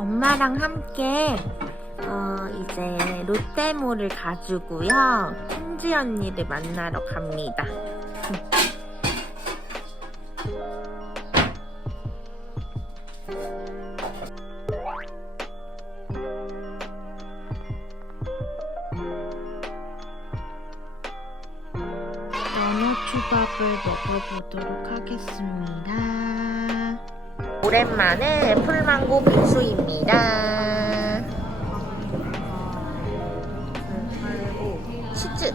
엄마랑 함께 어, 이제 롯데몰을 가지고요. 현지 언니를 만나러 갑니다. 연어 초밥을 먹어보도록 하겠습니다. 오랜만에 풀망고 빙수입니다. 치즈.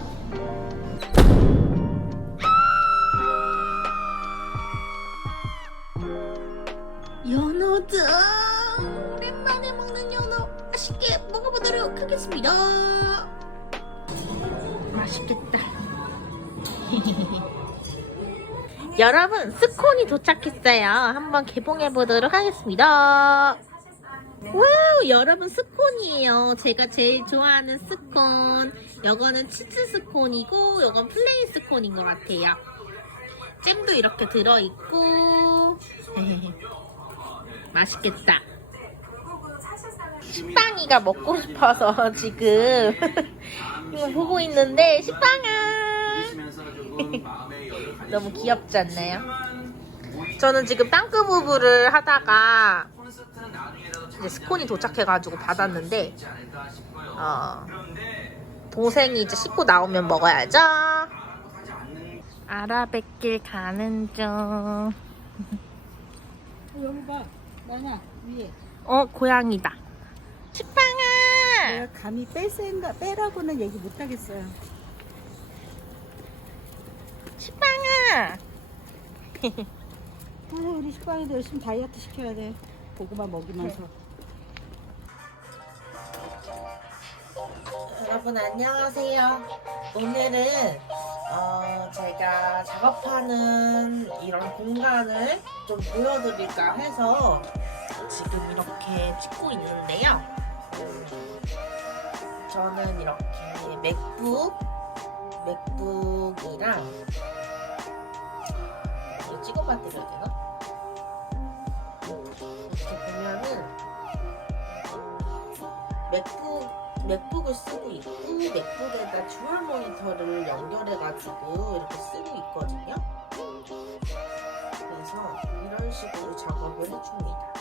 연어다. 오랜만에 먹는 연어. 맛있게 먹어보도록 하겠습니다. 맛있겠다. 여러분 스콘이 도착했어요. 한번 개봉해 보도록 하겠습니다. 와우 여러분 스콘이에요. 제가 제일 좋아하는 스콘. 요거는 치즈 스콘이고 요건 플레인 스콘인 것 같아요. 잼도 이렇게 들어있고 맛있겠다. 식빵이가 먹고 싶어서 지금 보고 있는데 식빵아 너무 귀엽지 않나요? 저는 지금 땅크 부부를 하다가 이제 스콘이 도착해가지고 받았는데 어, 동생이 이제 씻고 나오면 먹어야죠. 아라뱃길 가는 중. 여기 봐. 나나 위에. 어 고양이다. 식빵아. 내가 감히 뺄생가 빼라고는 얘기 못 하겠어요. 식빵아. 아, 우리 식빵이도 열심히 다이어트 시켜야 돼. 고구마 먹이면서. 여러분 안녕하세요. 오늘은 어, 제가 작업하는 이런 공간을 좀 보여드릴까 해서 지금 이렇게 찍고 있는데요. 저는 이렇게 맥북, 맥북이랑 찍어봐 드려야 되나? 이렇게 보면은 맥북 맥북을 쓰고 있고 맥북에다 듀얼 모니터를 연결해가지고 이렇게 쓰고 있거든요. 그래서 이런 식으로 작업을 해줍니다.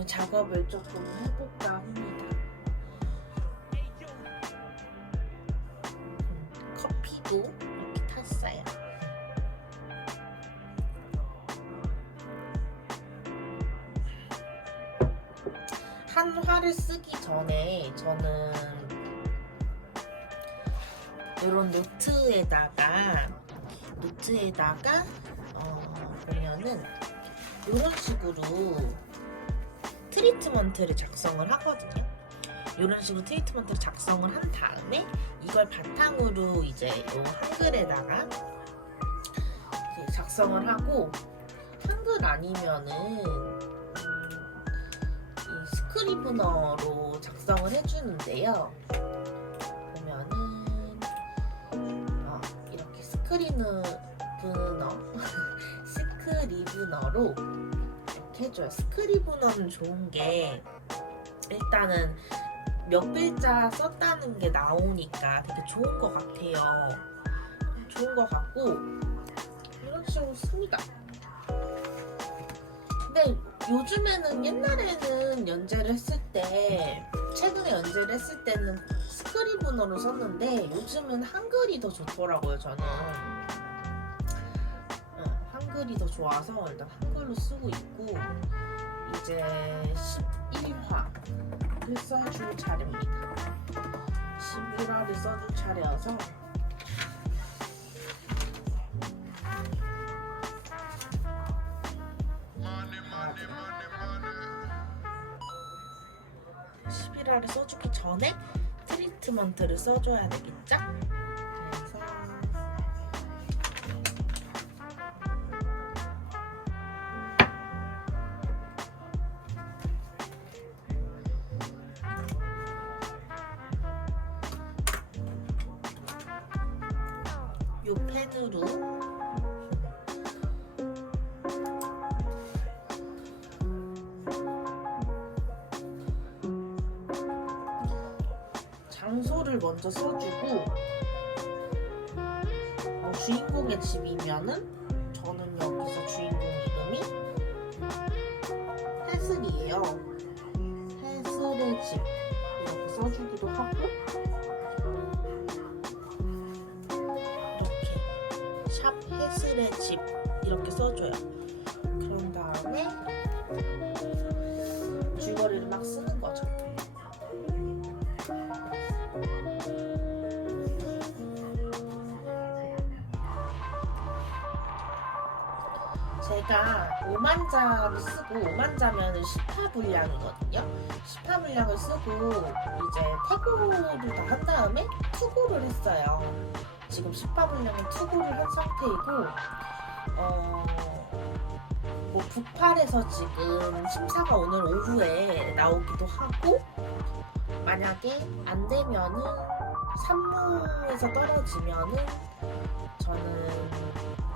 오늘 작업을 조금 해볼까 합니다. 음, 커피도 이렇게 탔어요. 한 화를 쓰기 전에 저는 이런 노트에다가 노트에다가 어, 보면은 이런 식으로 트리트먼트를 작성을 하거든요. 이런 식으로 트리트먼트를 작성을 한 다음에 이걸 바탕으로 이제 요 한글에다가 작성을 하고 한글 아니면은 음, 이 스크리브너로 작성을 해주는데요. 보면은 어, 이렇게 스크리브너 스크리브너로 해줘요. 스크리브너는 좋은 게 일단은 몇 글자 썼다는 게 나오니까 되게 좋은 것 같아요. 좋은 것 같고 이런 식으로 씁니다. 근데 요즘에는 옛날에는 연재를 했을 때 최근에 연재를 했을 때는 스크리브너로 썼는데 요즘은 한글이 더 좋더라고요 저는 어, 한글이 더 좋아서 일단 한글로 쓰고 있고 이제 11화를 써줄 차례입니다 11화를 써줄 차례여서 스피라를 써주기 전에 트리트먼트를 써줘야 되겠죠? 요 펜으로. 장소를 먼저 써주고 어, 주인공의 집이면은 저는 여기서 주인공 이름이 해슬이에요. 해슬의 집. 이렇게 써주기도 하고 슬의 집 이렇게 써줘요. 그런 다음에 줄거리를 막 쓰는 거죠. 제가 5만 자를 쓰고 5만 자면 10화 분량이거든요. 10화 분량을 쓰고 이제 태고를 다 한 다음에 투고를 했어요. 지금 10화 분량은 투고를 한 상태이고 어, 뭐 북팔에서 지금 심사가 오늘 오후에 나오기도 하고 만약에 안 되면은 3무에서 떨어지면은 저는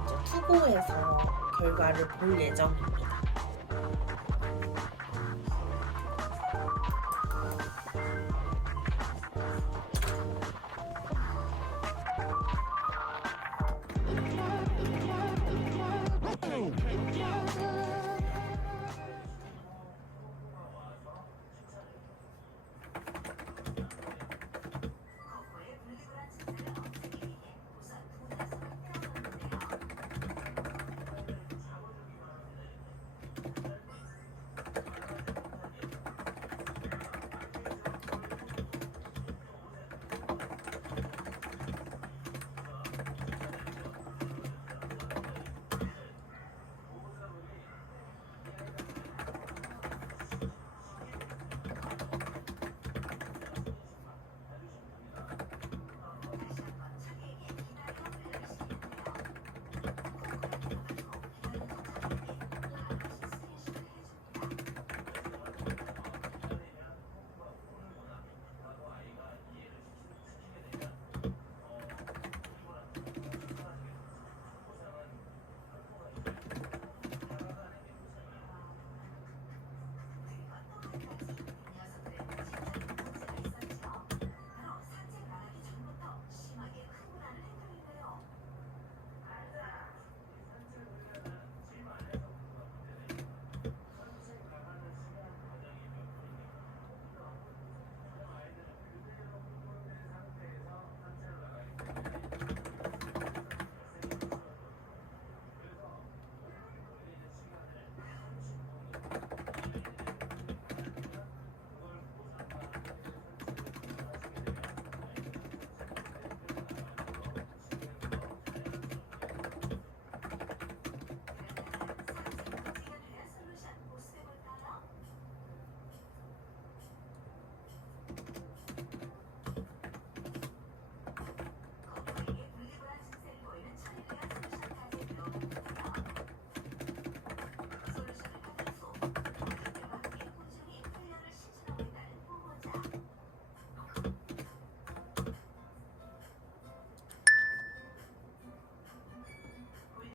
이제 투고에서 결과를 볼 예정입니다.